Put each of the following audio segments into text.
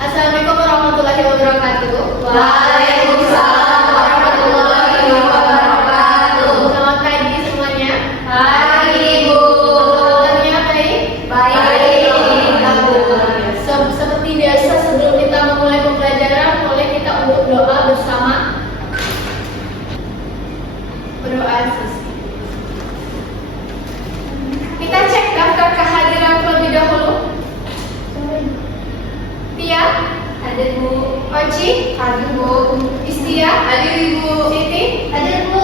Assalamualaikum warahmatullahi wabarakatuh. Waalaikumsalam warahmatullahi wabarakatuh. Selamat pagi semuanya. Pagi, Bu. Kabarnya baik? Baik. Seperti biasa sebelum kita memulai pembelajaran, boleh kita untuk doa bersama. Berdoa sesi. Kita cek daftar kehadiran terlebih dahulu. Tia, hadir Bu. Oci, Hadir, Bu. Istia, Hadir, Ibu. Siti, hadir Bu.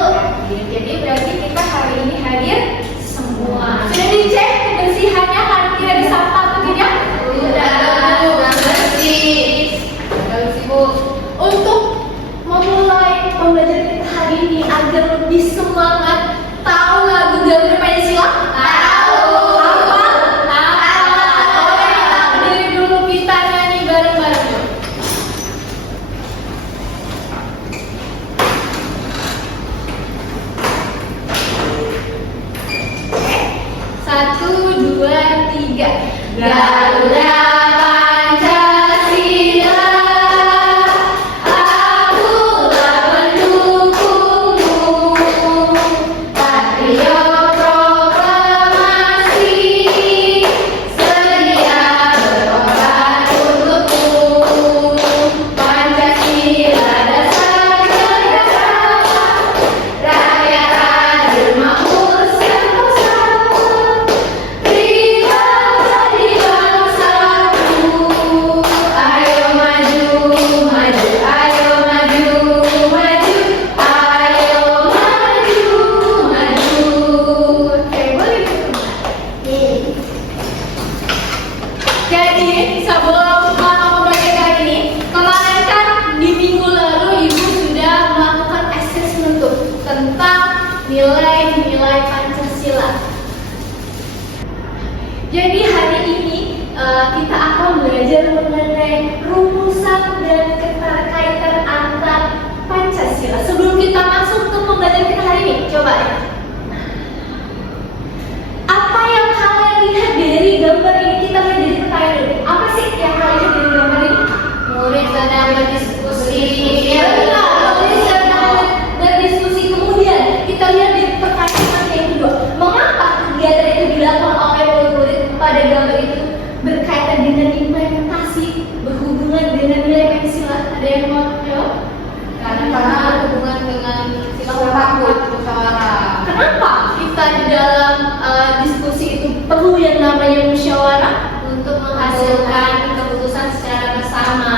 Jadi berarti kita hari ini hadir semua. Sudah dicek kebersihannya, kan tidak ada sampah atau tidak? Sudah bersih. Bersih, Bu. Untuk memulai pembelajaran kita hari ini agar lebih semangat, tahu lagu Garuda Pancasila? Tahu. Boleh kita berdiri dulu, kita nyanyi bareng-bareng. Yuk. Oke. 1, 2, 3. Garuda Pancasila, aku telah mendukungmu. Patriot proklamasi, sedia berkorban untukmu. Pancasila dasar negara, rakyat adil makmur sentosa. Prima jadi bangsaku, ayo maju, maju, ayo maju, maju, ayo maju, maju. Oke, boleh gitu. Jadi sebelum pembelajaran kali ini, kemarin kan di minggu lalu Ibu sudah melakukan assessment tuh tentang nilai-nilai Pancasila. Jadi hari ini kita akan belajar mengenai rumusan dan keterkaitan antar Pancasila. Sebelum kita masuk ke pembelajaran kita hari ini, coba ya. Apa yang kalian lihat dari gambar ini? Kita lihat dari pertanyaan dulu. Apa sih yang kalian lihat dari gambar ini? Murid sedang berdiskusi. Murid sedang berdiskusi. Kemudian kita lihat di pertanyaan yang kedua. Mengapa kegiatan itu dilakukan oleh murid-murid pada gambar itu berkaitan dengan implementasi, berhubungan dengan nilai Pancasila? Ada yang mau jawab? Karena berhubungan dengan silaturahmi musyawarah. Kenapa kita di dalam diskusi itu perlu yang namanya musyawarah? Untuk menghasilkan keputusan secara bersama.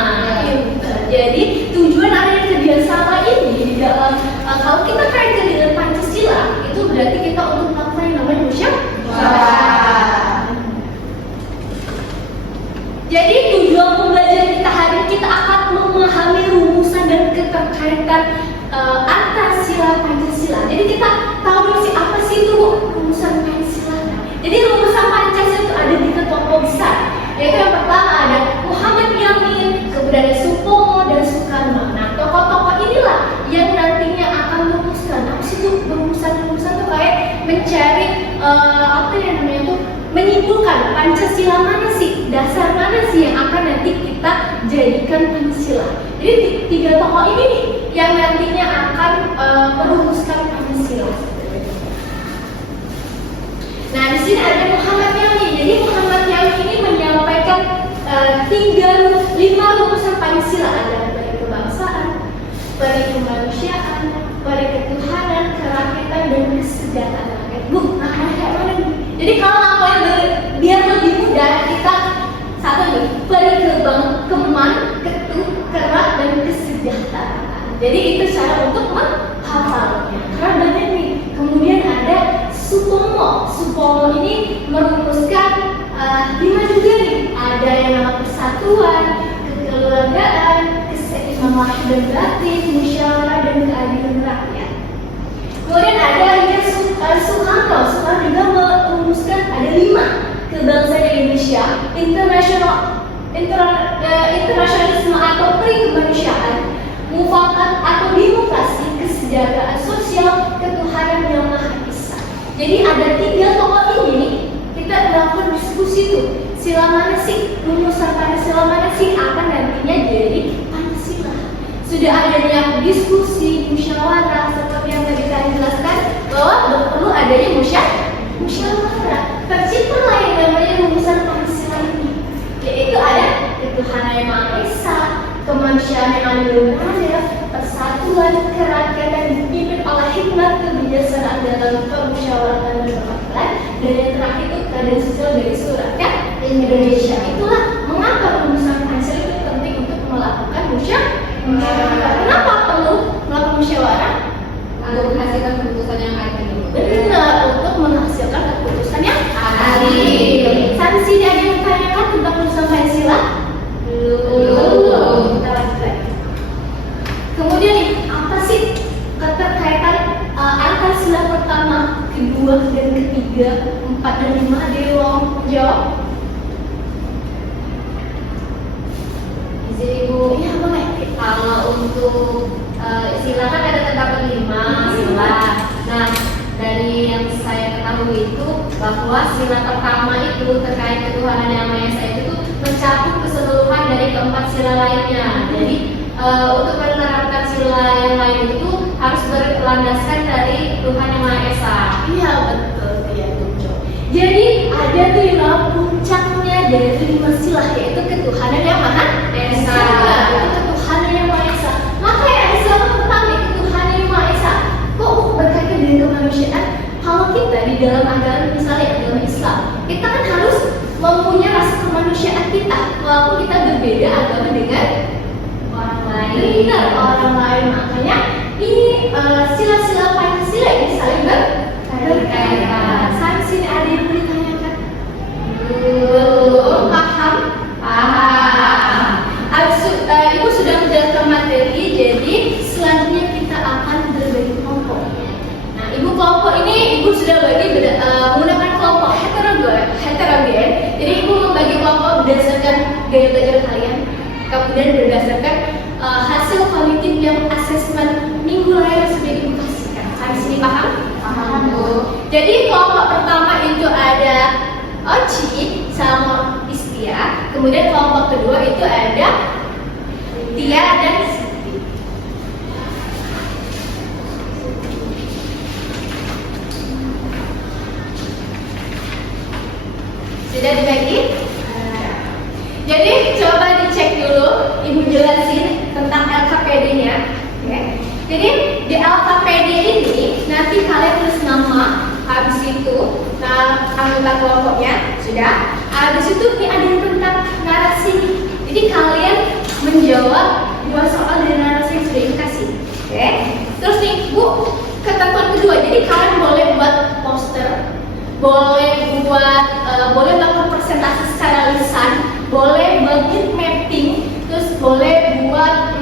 Jadi tujuan adanya kerjasama ini di dalam kalau kita kaitkan dengan Pancasila itu berarti kita untuk melakukan yang namanya musyawarah. Jadi tujuan pembelajaran kita hari ini kita akan memahami rumusan dan keterkaitan antar sila Pancasila. Jadi kita tahu dulu sih apa sih itu rumusan Pancasila. Jadi rumusan Pancasila itu ada 3 tokoh besar. Yaitu yang pertama ada Muhammad Yamin, kemudian ada Supomo dan Soekarno. Nah, tokoh-tokoh inilah yang nantinya akan merumuskan. Apa sih itu rumusan-rumusan itu kayak mencari apa yang namanya itu menyimpulkan Pancasila mana sih, dasar mana sih yang akan nanti kita jadikan Pancasila. Jadi 3 tokoh ini nih yang nantinya akan merumuskan Pancasila. Nah, di sini ada Muhammad Yamin. Jadi Muhammad Yamin ini menyampaikan 5 rumusan Pancasila, ada peri kebangsaan, peri kemanusiaan, peri ketuhanan, kerakyatan dan kesejahteraan rakyat. Bu, namanya kayak mana nih? Jadi kalau namanya biar lebih mudah kita satu nih, peri keman, ketuh, kerak dan kesejahteraan. Jadi itu cara untuk menghafalnya. Karena banyak nih. Kemudian ada Supomo. Supomo ini merumuskan 5 juga nih. Ada yang nama persatuan, kekeluargaan, keseimbangan demokratis, musyawarah dan keadilan rakyat. Kemudian ada yang Soekarno. Soekarno juga merumuskan ada 5. Kebangsaan Indonesia, internasionalisme atau kemanusiaan, mufakat atau demokrasi, kesejahteraan sosial, ketuhanan yang maha esa. Jadi ada 3 tokoh ini kita melakukan diskusi tuh. sila mana sih, rumusan Pancasila mana sih akan nantinya jadi Pancasila. Sudah adanya diskusi, musyawarah, seperti yang tadi kalian jelaskan bahwa perlu adanya musyawarah. Terciptalah yang namanya rumusan Pancasila ini, yaitu ada ketuhanan yang Maha Esa, kemanusiaan yang adil dan adil, persatuan, kerakyatan dipimpin oleh hikmat kebijaksanaan dalam permusyawaratan dan perwakilan, dan yang terakhir itu keadaan sosial dari seluruh rakyat Indonesia. Itulah mengapa rumusan Pancasila itu penting untuk melakukan musyawarah. Kenapa perlu melakukan musyawarah? Untuk menghasilkan keputusan yang adil. Benar, untuk menghasilkan keputusan yang adil. Sanksi ada yang ditanyakan tentang rumusan Pancasila? Belum. Kita lanjut lagi. Kemudian nih, apa sih keterkaitan angka sila pertama, kedua, dan ketiga, 4 dan 5? Ada yang mau jawab? Izin Ibu. Iya, boleh. Kalau untuk sila kan ada terdapat 5 sila. Nah, dari yang saya ketahui itu bahwa sila pertama itu terkait ketuhanan yang Maha Esa itu mencakup keseluruhan dari keempat sila lainnya. Jadi untuk menerapkan sila yang lain itu harus berlandaskan dari Tuhan yang Maha Esa. Iya, betul. Iya, betul. Jadi ada tuh yang nama puncaknya dari 5 sila, yaitu ketuhanan yang Maha Esa. Itu ketuhanan yang Maha Esa. Maka yang sila pertama itu ketuhanan yang Maha Esa. Kok berkaitan dengan kemanusiaan? Kalau kita di dalam agama, misalnya agama Islam, kita kan harus mempunyai rasa kemanusiaan kita, walaupun kita berbeda agama dengan Orang lain. benar orang lain. Makanya ini sila-sila Pancasila ini saling berkaitan. Sanksi ada yang ditanyakan? Belum paham? Paham. Ibu sudah menjelaskan materi, jadi selanjutnya kita akan berbagi kelompok. Nah, ibu kelompok ini ibu sudah bagi menggunakan kelompok heterogen. Jadi ibu membagi kelompok berdasarkan gaya belajar kalian, kemudian berdasarkan hasil kognitif yang asesmen minggu lalu yang sudah ibu kasihkan. Habis ini paham? Paham, Bu. Jadi kelompok pertama itu ada Oci sama Istia. Kemudian kelompok kedua itu ada Tia dan Siti. Sudah dibagi? Jadi coba dicek dulu, ibu jelasin tentang LKPD-nya. Oke. Jadi di LKPD ini nanti kalian tulis nama, habis itu anggota kelompoknya sudah. Habis itu ini ada tentang narasi. Jadi kalian menjawab 2 soal dari narasi yang sudah dikasih. Oke. Terus nih Bu, ketentuan kedua. Jadi kalian boleh buat poster, boleh melakukan presentasi secara lisan, boleh buat mapping, terus boleh buat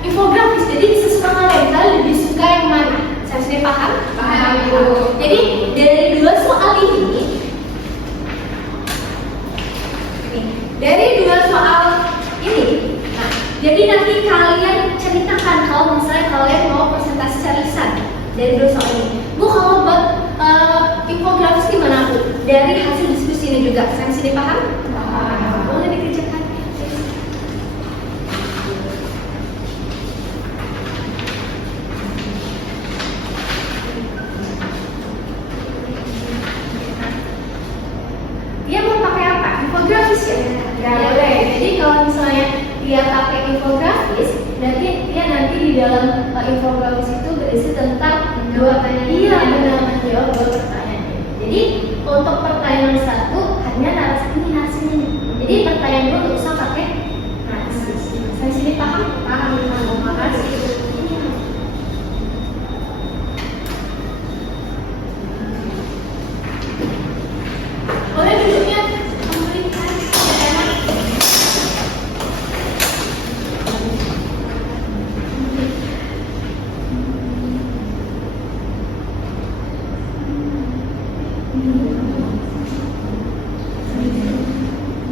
infografis. Jadi sesuai kalian lebih suka yang mana? Saya sudah paham? Paham, Bu. Jadi dari 2 soal ini, nah, jadi nanti kalian ceritakan kalau misalnya kalian mau presentasi secara lisan dari 2 soal ini. Bu, kalau buat infografis gimana Bu? Dari hasil diskusi ini juga, saya sudah paham? Paham. Boleh dikerjakan. Dia mau pakai apa? Infografis ya? Nggak boleh. Jadi kalau misalnya dia pakai infografis, nanti di dalam infografis itu berisi tentang 2 pertanyaan. Iya, benar, menjawab 2 pertanyaan. Jadi untuk pertanyaan 1 hanya narasi ini hasilnya. Jadi pertanyaan 2 nggak usah pakai narasi. Saya sini paham? Paham. Terima kasih. Boleh duduknya memberikan enak.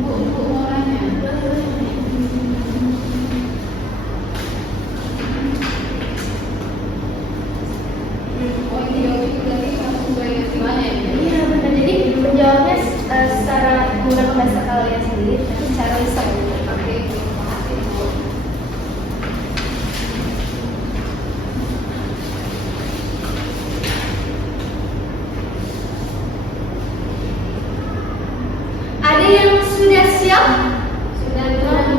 Bu, mau nanya. secara menggunakan bahasa kalian sendiri, tapi secara lisan. Oke, terima kasih Bu. Ada yang sudah siap? Sudah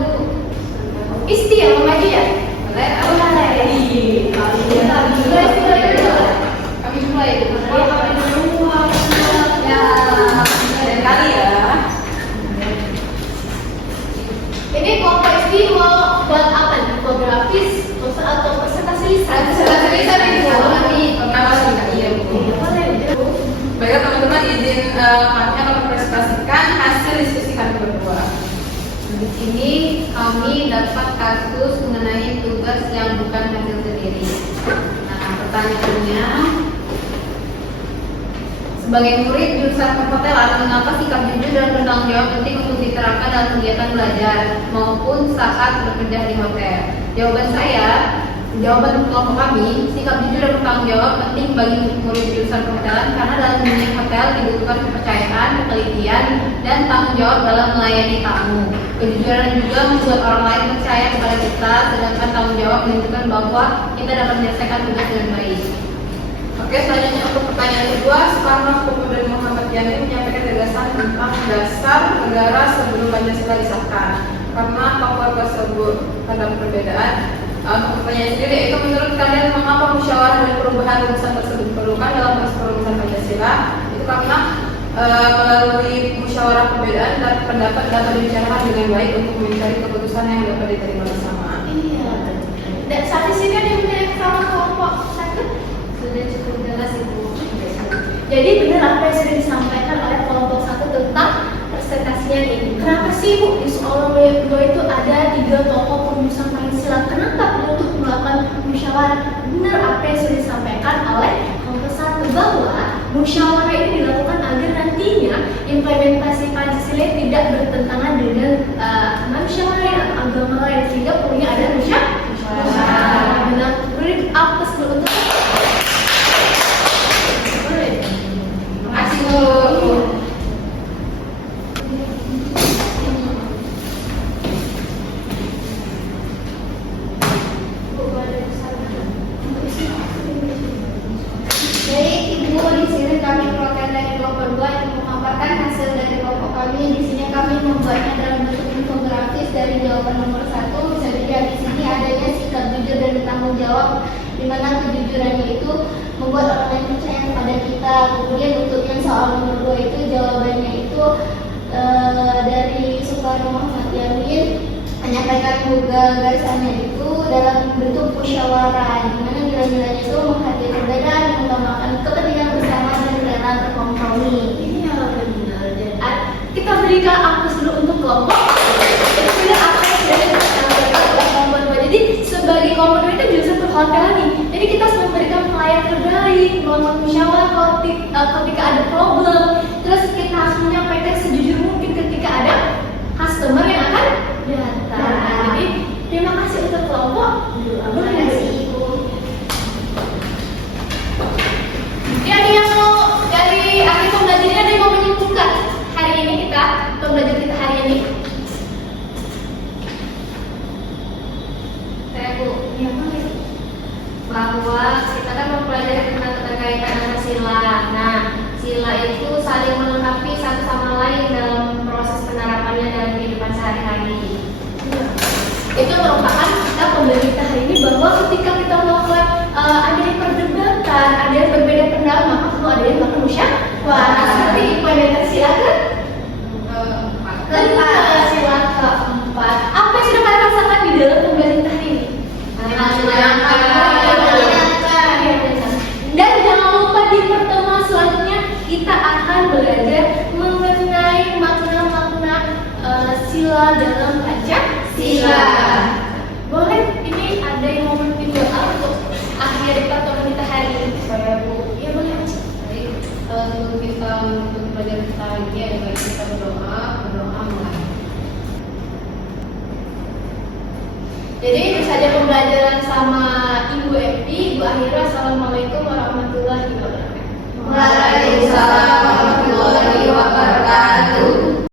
Bu. Isti ya, maju ya? Boleh? Boleh. Kami mulai. Ya, Dari kali ya. ini kelompok Isti mau buat apa nih? Infografis atau presentasi lisan? Presentasi lisan ini, Bu. Kami pertama singkat iya Bu. Boleh. Baiklah teman-teman, izin kami akan mempresentasikan hasil diskusi kami berdua. Di sini kami dapat kasus mengenai tugas yang bukan hasil sendiri. Nah, pertanyaannya, sebagai murid jurusan perhotelan, mengapa sikap jujur dan bertanggung jawab penting untuk diterapkan dalam kegiatan belajar maupun saat bekerja di hotel? Jawaban kelompok kami, sikap jujur dan bertanggung jawab penting bagi murid jurusan perhotelan karena dalam dunia hotel dibutuhkan kepercayaan, ketelitian, dan tanggung jawab dalam melayani tamu. Kejujuran juga membuat orang lain percaya kepada kita, sedangkan tanggung jawab menunjukkan bahwa kita dapat menyelesaikan tugas dengan baik. Oke, selanjutnya untuk pertanyaan kedua, Soekarno, Pemuda Muhammad Yani menyampaikan gagasan tentang dasar negara sebelum Pancasila disahkan. Karena faktor tersebut ada perbedaan. Untuk pertanyaan sendiri, itu menurut kalian mengapa musyawarah dan perubahan rumusan tersebut diperlukan dalam proses perumusan Pancasila? Itu karena melalui musyawarah perbedaan dan pendapat dapat dibicarakan dengan baik untuk mencari keputusan yang dapat diterima bersama. Iya. Dan sampai sini ada yang punya sama kelompok satu? Sudah cukup jelas Ibu. Jadi benar apa yang sudah disampaikan oleh kelompok satu tentang presentasinya ini. Kenapa sih Bu di soal nomor 2 itu ada 3 tokoh perumusan Pancasila? Kenapa perlu untuk melakukan musyawarah? Benar apa yang sudah disampaikan oleh kelompok satu bahwa musyawarah ini dilakukan agar nantinya implementasi Pancasila tidak bertentangan dengan manusia lain atau agama lain, sehingga perlunya ada musyawarah. Benar. Boleh apa untuk Terima kasih Bu. Baik Ibu, di sini kami perwakilan dari kelompok 2 yang memaparkan hasil dari kelompok kami. Di sini kami membuatnya dalam bentuk infografis dari jawaban nomor 1. Bisa dilihat di sini adanya sikap jujur dan bertanggung jawab, di mana kejujurannya itu membuat orang lain percaya kepada kita. Kemudian untuk yang soal nomor 2 itu jawabannya itu dari Soekarno Muhammad Yamin menyampaikan gagasannya itu dalam bentuk musyawarah, di mana nilai-nilainya itu menghargai perbedaan, mengutamakan kepentingan bersama dan rela berkompromi. ini yang benar. Dan kita berikan akses dulu untuk kelompok. Jadi sudah apa yang sudah disampaikan oleh kelompok 2. Jadi sebagai kelompok 2 itu jurusan perhotelan nih. Jadi kita harus memberikan pelayanan terbaik, melakukan musyawarah ketika ada problem. Terus kita harus menyampaikan sejujur mungkin ketika ada customer yang akan datang. Jadi terima kasih untuk kelompok. Terima kasih Ibu. Jadi ada yang mau dari akhir pembelajaran ini, ada yang mau menyimpulkan hari ini pembelajaran kita hari ini? Saya Bu. Ya, boleh. Bahwa kita kan mempelajari tentang keterkaitan antara sila. Nah, sila itu saling melengkapi satu sama lain dalam proses penerapannya dalam kehidupan sehari-hari. Itu merupakan kita pembelajaran kita hari ini bahwa ketika kita melakukan ada yang perdebatan, ada yang berbeda pendapat, maka perlu ada yang melakukan musyawarah. Seperti pembelajaran sila sila keempat. Apa yang sudah kalian rasakan di dalam pembelajaran kita hari ini? Dan jangan lupa di pertemuan selanjutnya kita akan belajar mengenai makna-makna sila dalam Pancasila. Boleh, ini ada yang mau memimpin doa untuk akhir pertemuan kita hari ini? Saya Bu. Ya boleh. Baik, sebelum kita menutup pelajaran kita hari ini, ada baik kita berdoa mulai. Jadi itu saja pembelajaran sama Ibu Evi, Ibu Ahira. Assalamualaikum warahmatullahi wabarakatuh.